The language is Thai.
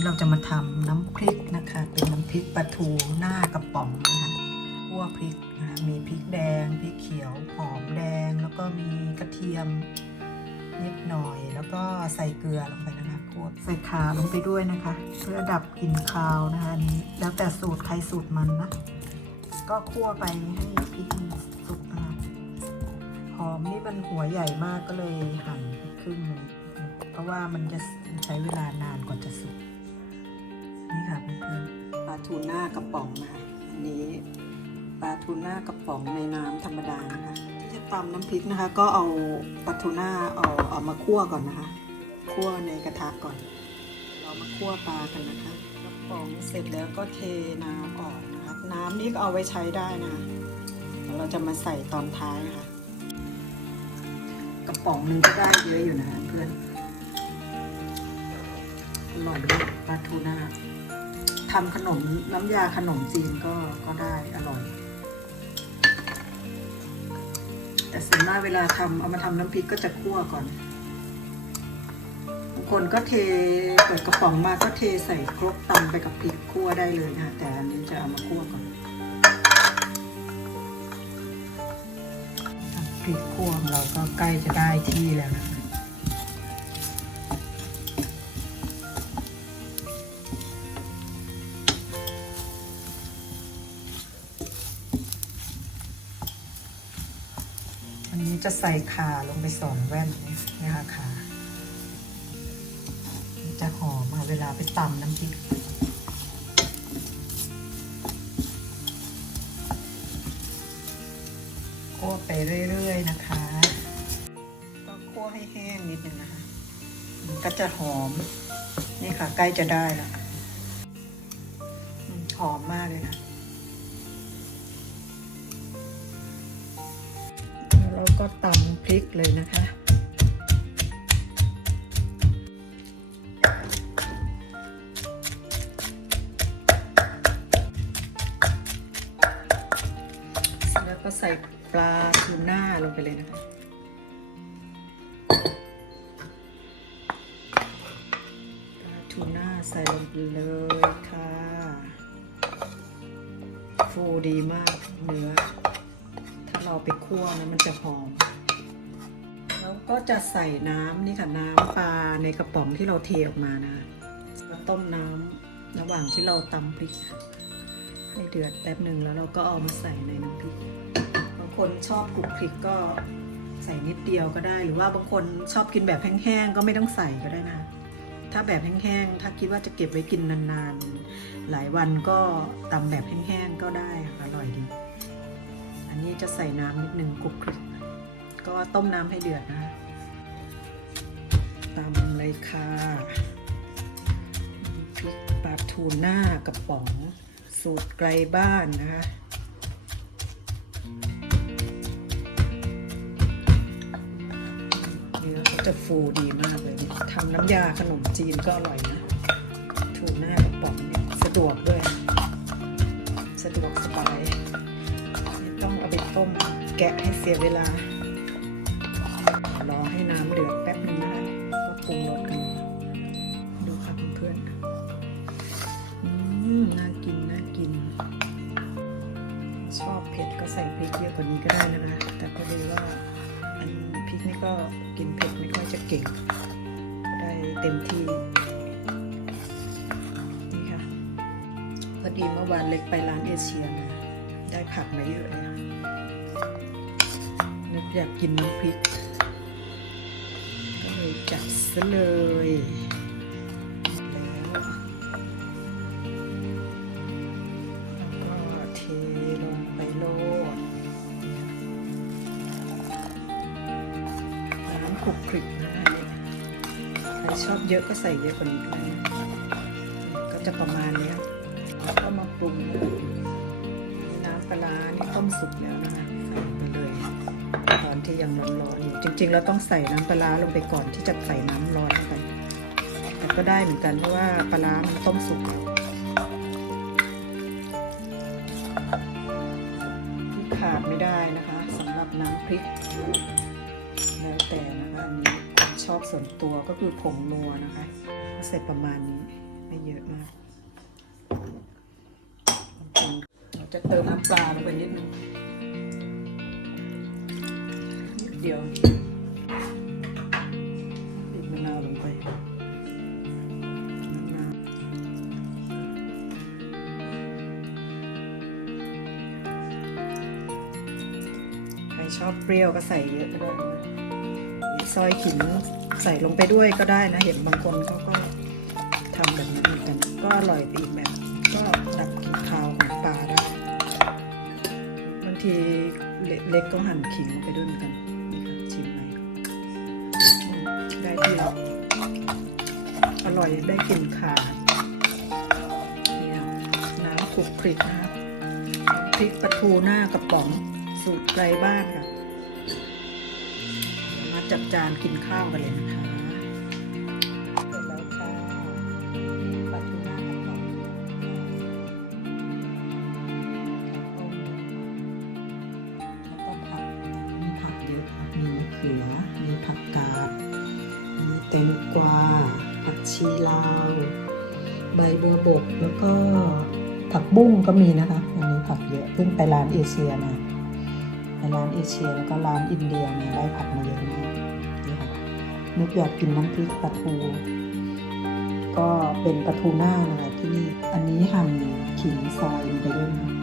นี้เราจะมาทำน้ำพริกนะคะ เป็นน้ำพริกปลาทูหน้ากระป๋องนะคะคั่วพริกนะคะมีพริกแดงพริกเขียวหอมแดง แล้วก็มีกระเทียมนิดหน่อย แล้วก็ใส่เกลือลงไปนะคะคั่วใส่ขาลงไปด้วยนะคะ เพื่อดับกลิ่นคาวนะคะนี้แล้วแต่สูตรใครสูตรมันนะก็คั่วไปให้พริกสุกนะคะหอมนี่มันหัวใหญ่มากก็เลยหั่นครึ่งหนึงเพราะว่ามันจะใช้เวลานานกว่าจะสุก ค่ะเพื่อนปลาทูน่ากระป๋องนะคะอันนี้ปลาทูน่ากระป๋องในน้ำธรรมดานะคะที่จะตำน้ำพริกนะคะ ก็เอาปลาทูน่าเอาเอามาคั่วก่อนนะคะคั่วในกระทะก่อน เรามาคั่วปลากันนะคะกระป๋องเสร็จแล้วก็เทน้ำออกนะคะน้ำนี่ก็เอาไว้ใช้ได้นะคะเราจะมาใส่ตอนท้ายนะคะกระป๋องหนึงก็ได้เยอะอยู่นะคะเพื่อนอร่อยมากปลาทูน่า ทำขนมน้ำยาขนมจีนก็ก็ได้อร่อย แต่ส่วนมากเวลาทำเอามาทำน้ำพริกก็จะคั่วก่อนบางคนก็เทเปิดกระป๋องมาก็เทใส่ครกตำไปกับพริกคั่วได้เลยนะแต่อันนี้จะเอามาคั่วก่อนพริกคั่วของเราก็ใกล้จะได้ที่แล้วนะคะ อันนี้จะใส่ขาลงไปสองแว่นนะคะขาจะหอมเวลาไปตำน้ำพริกคั่วไปเรื่อยๆนะคะ ก็คั่วให้แห้งนิดนึงนะคะมันก็จะหอม นี่ค่ะ ใกล้จะได้ล้วอืมหอมมากเลยค่ะ ก็ตำพริกเลยนะคะ แล้วก็ใส่ปลาทูน่าลงไปเลยนะคะ ปลาทูน่าใส่ลงไปเลยค่ะ ฟูดีมากเนื้อ เราไปคั่วนะมันจะหอม แล้วก็จะใส่น้ำนี่ค่ะน้ำปลาในกระป๋องที่เราเทออกมานะแล้วต้มน้ำระหว่างที่เราตำพริก ให้เดือดแป๊บหนึ่งแล้วเราก็เอามาใส่ในน้ำพริกบางคนชอบกรุบพริกก็ใส่นิดเดียวก็ได้ หรือว่าบางคนชอบกินแบบแห้งๆก็ไม่ต้องใส่ก็ได้นะ ถ้าแบบแห้งๆถ้าคิดว่าจะเก็บไว้กินนานๆ หลายวันก็ตำแบบแห้งๆก็ได้ค่ะอร่อยดี อันนี้จะใส่น้ำนิดนึงคลุกคลิกก็ต้มน้ำให้เดือดนะตำเลยค่ะพริกปลาทูน่ากระป๋อง สูตรไกลบ้านนะคะเนื้อก็จะฟูดีมากเลยเนี่ยทำน้ำยาขนมจีนก็อร่อยนะ ทูน่ากระป๋องเนี่ยสะดวกด้วย สะดวกสบาย แกะให้เสียเวลา รอให้น้ำเดือดแป๊บนึงนะคะก็ปรุงรสกันดูค่ะเพื่อนๆอืมน่ากินน่ากิน ชอบเผ็ดก็ใส่พริกเยอะกว่านี้ก็ได้นะคะ แต่พอดีว่าอันพริกนี่ก็กินเผ็ดไม่ค่อยจะเก่ง ได้เต็มที่นี่ค่ะพอดีเมื่อวานเล็กไปร้านเอเชียมาได้ผักมาเยอะเลยค่ะ นึกอยากกินน้ำพริก ก็เลยจัดซะเลยแล้วแล้วก็เทลงไปโลดน้ำคลุกคลิกนะใครชอบเยอะก็ใส่เยอะกว่านี้ก็ได้นะก็จะประมาณนี้แล้วก็มาปรุงน้ำปลาร้านี่ต้มสุกแล้วนะคะใส่ไปเลย ตอนที่ยังร้อนๆอยู่จริง ๆ เราต้องใส่น้ำปลาร้าลงไปก่อนที่จะใส่น้ำร้อนเข้าไปแต่ก็ได้เหมือนกันเพราะว่าปลาร้ามันต้มสุกแล้วที่ขาดไม่ได้นะคะสำหรับน้ำพริก แล้วแต่นะคะอันนี้ความชอบส่วนตัวก็คือผงนัวนะคะก็ใส่ประมาณนี้ไม่เยอะมากเราจะเติมน้ำปลาลงไปนิดนึง เดียวบีบมะนาวลงไปใครชอบเปรี้ยวก็ใส่เยอะก็ได้นะซอยขิงใส่ลงไปด้วยก็ได้นะ เห็นบางคนเขาก็ทำแบบนี้เหมือนกัน ก็อร่อยไปอีกแบบก็ดับกลิ่นคาวของปลาได้บางทีเล็กก็หั่นขิงลงไปด้วยเหมือนกัน ร่อยได้กลิ่นขาเนี่ยน้ำคลุกคลิกนะครับพริกปลาทูหน้ากระป๋องสูตรไกลบ้านค่ะ มาจัดจานกินข้าวกันเลยนะคะเสร็จแล้วค่ะมีปลาทูน่ากระป๋องแล้วก็ผักมีผักเยอะค่ะมีมะเขือมีผักกาด มีแตงกวา ผักชีลาว ใบบัวบกแล้วก็ผักบุ้งก็มีนะคะอันนี้ผักเยอะเพิ่งไปร้านเอเชียมาไปร้านเอเชียแล้วก็ร้านอินเดียมาได้ผักมาเยอะมากนี่ค่ะนึกอยากกินน้ำพริกปลาทู ก็เป็นปลาทูหน้านะคะที่นี่ อันนี้หั่นขิงซอยไปด้วยนะ